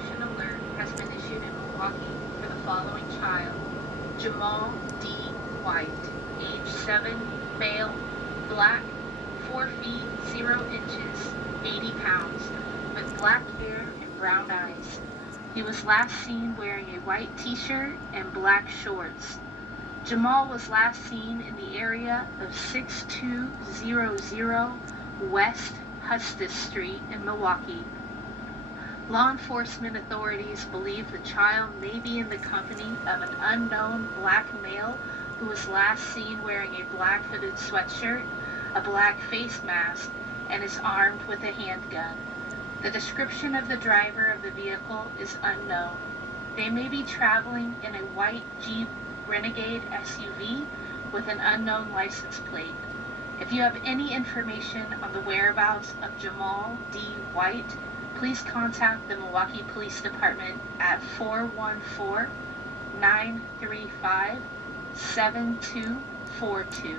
Abduction alert has been issued in Milwaukee for the following child: Jamal D. White, age 7, male, black, 4 feet 0 inches, 80 pounds, with black hair and brown eyes. He was last seen wearing a white t-shirt and black shorts. Jamal was last seen in the area of 6200 West Hustis Street in Milwaukee. Law enforcement authorities believe the child may be in the company of an unknown black male who was last seen wearing a black hooded sweatshirt, a black face mask, and is armed with a handgun. The description of the driver of the vehicle is unknown. They may be traveling in a white Jeep Renegade SUV with an unknown license plate. If you have any information on the whereabouts of Jamal D. White, please contact the Milwaukee Police Department at 414-935-7242.